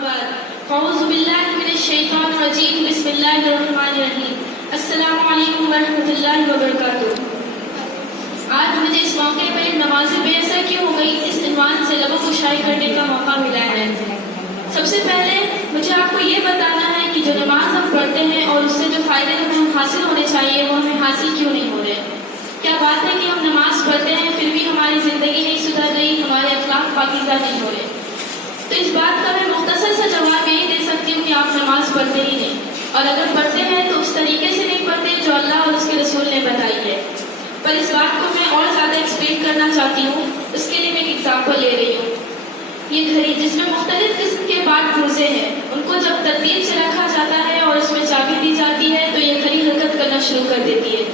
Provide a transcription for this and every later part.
بعد اعوذ باللہ من الشیطان الرجیم بسم اللہ الرحمن الرحیم السلام علیکم ورحمۃ اللہ وبرکاتہ۔ آج مجھے اس موقع پر نماز بے اثر کیوں ہو گئی اس عنوان سے لب و کشائی کرنے کا موقع ملا ہے۔ سب سے پہلے مجھے آپ کو یہ بتانا ہے کہ جو نماز ہم پڑھتے ہیں اور اس سے جو فائدے ہمیں حاصل ہونے چاہیے وہ ہمیں حاصل کیوں نہیں ہو رہے۔ کیا بات ہے کہ ہم نماز پڑھتے ہیں پھر بھی ہماری زندگی نہیں سدھر رہی، ہمارے اخلاق پاکیزہ نہیں ہو رہے؟ تو اس بات کا میں مختصر سا جواب یہی دے سکتی ہوں کہ آپ نماز پڑھتے ہی نہیں، اور اگر پڑھتے ہیں تو اس طریقے سے نہیں پڑھتے جو اللہ اور اس کے رسول نے بتائی ہے۔ پر اس بات کو میں اور زیادہ ایکسپلین کرنا چاہتی ہوں، اس کے لیے میں ایک ایگزامپل لے رہی ہوں۔ یہ گھڑی جس میں مختلف قسم کے پارٹ پرزے ہیں، ان کو جب ترتیب سے رکھا جاتا ہے اور اس میں چابی دی جاتی ہے تو یہ گھڑی حرکت کرنا شروع کر دیتی ہے۔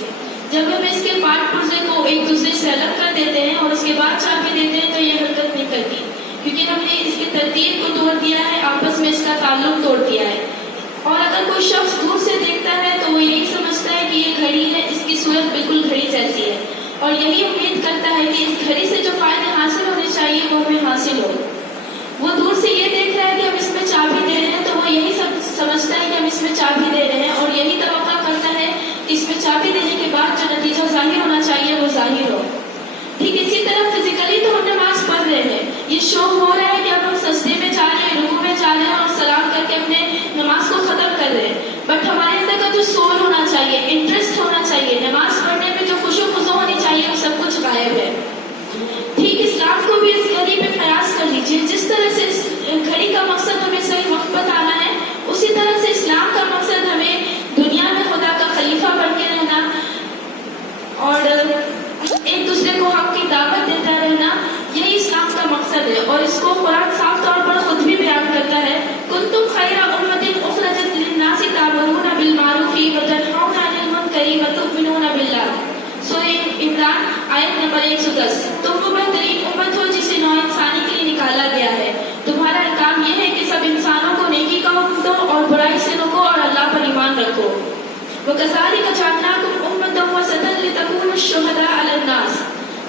جب ہم اس کے پارٹ پرزے کو ایک دوسرے سے الگ کر دیتے ہیں اور اس کے بعد چابی دیتے ہیں تو یہ حرکت نہیں کرتی، کیونکہ ہم نے اس کی ترتیب کو توڑ دیا ہے، آپس میں اس کا تعلق توڑ دیا ہے۔ اور اگر کوئی شخص دور سے دیکھتا ہے تو وہ یہی سمجھتا ہے کہ یہ گھڑی ہے، اس کی صورت بالکل گھڑی جیسی ہے، اور یہی امید کرتا ہے کہ اس گھڑی سے جو فائدے حاصل ہونے چاہیے وہ ہمیں حاصل ہو۔ وہ دور سے یہ دیکھ رہا ہے کہ ہم اس میں چابی دے رہے ہیں تو وہ یہی سمجھتا ہے کہ ہم اس میں چابی دے رہے ہیں، اور یہی توقع کرتا ہے کہ اس میں چابی دینے کے بعد جو نتیجہ ظاہر ہونا چاہیے وہ ظاہر ہو۔ ٹھیک اسی طرح فزیکلی تو ہم نماز پڑھ رہے ہیں، یہ شو ہو رہا ہے کہ اب ہم سجدے میں جا رہے ہیں، رکوع میں جا رہے ہیں اور سلام کر کے اپنے نماز کو ختم کر رہے ہیں، بٹ ہمارے اندر کا جو سول ہونا چاہیے، انٹرسٹ ہونا چاہیے، نماز پڑھنے میں جو خوشو خضو ہونی چاہیے وہ سب کچھ غائب ہے۔ ٹھیک اسلام کو بھی اس گھڑی پہ قیاس کر لیجیے، جس طرح سے اس گھڑی کا مقصد ہمیں صحیح وقت بتانا ہے، اسی طرح سے اسلام کا مقصد ہمیں دنیا میں خدا کا خلیفہ بن کے رہنا اور ایک دوسرے کو حق کی دعوت دیتا رہنا، یہی اسلام کا مقصد ہے۔ اور اس کو قرآن صاف طور پر خود بھی بیان کرتا ہے، کنتم خیر امۃ اخرجت للناس تأمرون بالمعروف وتنہون عن المنکر وتؤمنون باللہ۔ سورہ عمران آیت نمبر 110۔ تم وہ بہترین امت ہو جسے نوع انسانی کے لیے نکالا گیا ہے، تمہارا کام یہ ہے کہ سب انسانوں کو نیکی کا حکم دو اور برائی سے روکو اور اللہ پر ایمان رکھو۔ وَكَذَلِكَ جَعَلْنَاكُمْ أُمَّةً وَسَطًا لِتَكُونُوا شُهَدَاءَ عَلَى النَّاسِ۔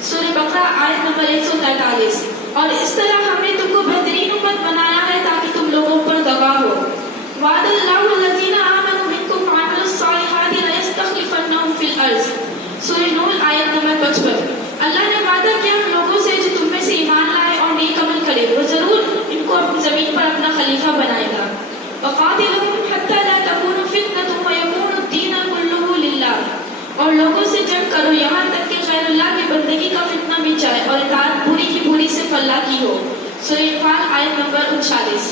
سورہ بقرہ آیت نمبر 143۔ اور اس طرح ہم نے تم کو بہترین امت بنایا ہے تاکہ تم لوگوں پر گواہ ہو۔ وَعَدَ اللَّهُ الَّذِينَ آمَنُوا مِنكُمْ وَعَمِلُوا الصَّالِحَاتِ لَيَسْتَخْلِفَنَّهُمْ فِي الْأَرْضِ۔ سورہ نور آیت نمبر 55۔ اللہ نے وعدہ کیا ان لوگوں سے جو تم میں سے ایمان لائے اور نیک عمل کرے، وہ ضرور ان کو اپنی زمین پر اپنا خلیفہ بنائے گا۔ وَقَاتِلُوهُمْ حَتَّى لَا تَكُونَ فِتْنَةٌ وَيَكُونَ الدِّينُ كُلُّهُ لِلَّهِ۔ اور لوگوں سے جنگ کرو یہاں تک کہ غیر اللہ کی بندگی کا فتنہ مٹ جائے اور اطاعت بری کی بری سے اللہ کی ہو۔ سورہ انفال آیت نمبر 39۔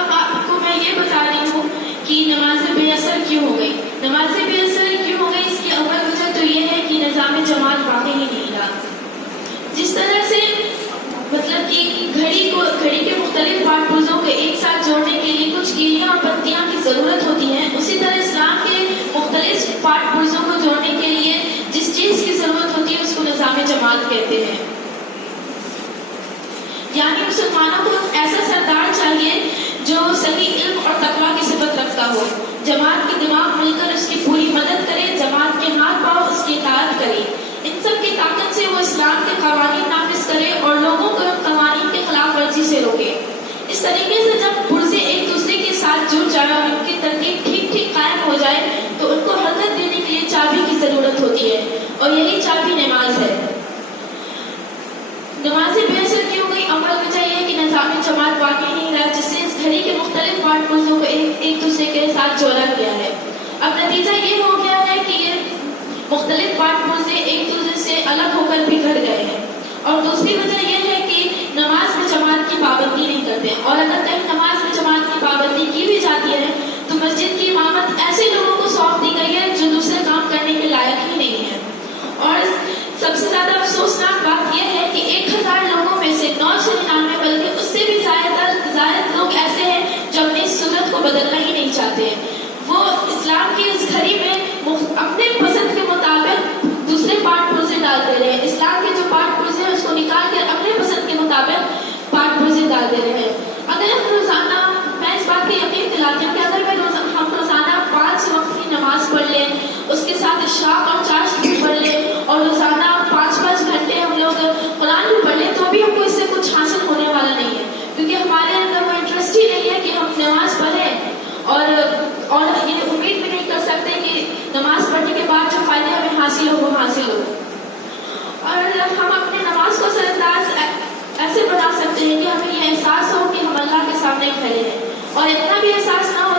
اب آپ کو میں یہ بتا رہی ہوں کہ نماز بے اثر کیوں ہو گئی۔ نماز بے اثر کیوں ہو گئی، اس کی اول وجہ تو یہ ہے کہ نظام جماعت باقی ہی نہیں رہا۔ جس طرح سے مطلب کہ گھڑی کے مختلف پارٹ پرزوں کو ایک ساتھ جوڑنے کے لیے کچھ کیلیاں اور پتیاں کی ضرورت ہوتی ہے، اسی طرح اسلام کے مختلف پارٹ پرزوں کو جوڑنے کے لیے جس چیز کی ضرورت ہوتی ہے اس کو نظام جماعت کہتے ہیں۔ یعنی مسلمانوں کو ایسا سردار چاہیے جو صحیح علم اور تقویٰ کی صفت رکھتا ہو، جماعت کے دماغ مل کر اس کی پوری مدد کرے، جماعت کے ہاتھ پاؤں اس کی اطاعت کرے، ان سب کی طاقت سے وہ اسلام کے قوانین نافذ کرے اور لوگوں کو ان قوانین کے خلاف ورزی سے روکے۔ اس طریقے سے جب پرزے ایک دوسرے کے ساتھ جڑ جائے اور ان کی ترتیب ٹھیک قائم ہو جائے تو ان کو حرکت دینے کے لیے چابی کی ضرورت ہوتی ہے، اور یہی چابی نماز ہے۔ نماز بے اثر کیوں گئی، اول وجہ یہ ہے کہ نظام جماعت واقعی نہیں رہا، جس سے اس گھڑی کے مختلف پارٹ پرزوں کو ایک دوسرے کے ساتھ جوڑا گیا ہے۔ اب نتیجہ یہ ہو گیا ہے کہ یہ مختلف پارٹ پرزے ایک دوسرے سے الگ ہو کر بگڑ گئے ہیں، اور دوسری وجہ یہ ہے کہ نماز میں جماعت کی پابندی نہیں کرتے، اور اگر کہیں نماز میں جماعت کی پابندی کی بھی جاتی ہے تو مسجد کی امامت ایسے لوگوں کو سونپ دی گئی ہے جو دوسرے کام کرنے کے لائق ہی نہیں ہے۔ اور سب سے زیادہ افسوسناک بات یہ ہے کہ 1000 لوگوں میں سے 999 بلکہ اس سے بھی زائد لوگ ایسے ہیں جو اپنی سنت کو بدلنا ہی نہیں چاہتے ہیں۔ وہ اسلام کی اس گھڑی میں اپنے پسند کے مطابق دوسرے پارٹ پرزے ڈال دے رہے ہیں، اسلام کے جو پارٹ پرزے ہیں اس کو نکال کر اپنے پسند کے مطابق پارٹ پرزے ڈال دے رہے ہیں۔ اگر ہم روزانہ، میں اس بات کا یقین دلاتی ہوں کہ اگر ہم روزانہ 5 وقت کی نماز پڑھ لیں، اس کے ساتھ اشراق اور چاشت پڑھ لیں، اور روزانہ 5 گھنٹے ہم لوگ حاصل ہو وہ حاصل ہو. اور ہم اپنی نماز کو اثر انداز ایسے بنا سکتے ہیں کہ ہمیں یہ احساس ہو کہ ہم اللہ کے سامنے کھڑے ہیں، اور اتنا بھی احساس نہ ہو